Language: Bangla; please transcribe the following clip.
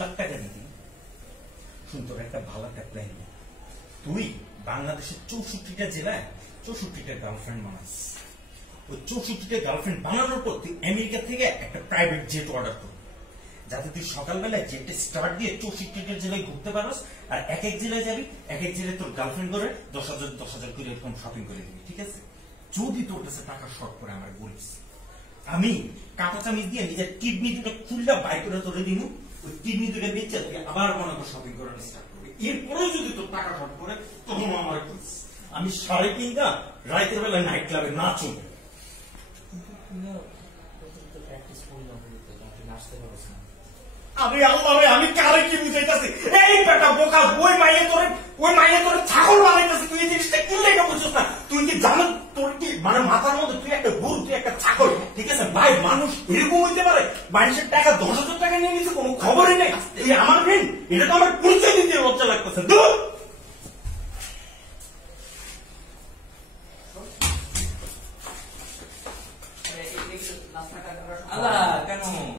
লাখ টাকা দিতি। শুন, তোর একটা ভালো একটা প্ল্যান। তুই বাংলাদেশের 64টা জেলায় 64টা গার্লফ্রেন্ড বানাস। ওই 64টা গার্লফ্রেন্ড বানানোর পর তুই আমেরিকা থেকে একটা প্রাইভেট জেট অর্ডার কর, যাতে তুই সকালবেলায় জেটে স্টার্ট দিয়ে 64টা জেলায় ঘুরতে পারস। আর এক এক জেলায় যাবি, এক এক জেলায় তোর গার্লফ্রেন্ড করে 10,000 করে এরকম শপিং করে দিবি, ঠিক আছে? যদি তোর কাছে টাকা শর্ট করে আমার বলিস, আমি কাঁটা চামিচ দিয়ে নিজের কিডনি দুটো খুললা বাই করে তোরে দিব। ওই কিডনি দুটো বেঁচে তুই আবার মনে কর শপিং করানো স্টার্ট করবি। এরপরেও যদি তোর টাকা শর্ট করে তখন আমার বলিস, আমি 3:30 রাতের বেলা নাইট ক্লাবে নাচুন। আমি আল্লাহ রে, আমি কারে কি বুঝাইতাছি? এই বেটা বোকা, ওই মাইয়ে তোরে ছাগল বানাইতাছে। তুই এই জিনিসটা কি লেখা বুঝছিস না? তুই কি জানো তোর কি মানে মাথার মধ্যে তুই একটা গরু, তুই একটা ছাগল, ঠিক আছে ভাই? মানুষ এরকম হইতে পারে? মানুষের টাকা 10,000 টাকা নিয়ে নিচ্ছে, কোনো খবরই নেই। এই আমার ফ্রেন্ড, এটা তো আমার পরিচয় দিতে লজ্জা লাগতেছে। আল্লাহ কেন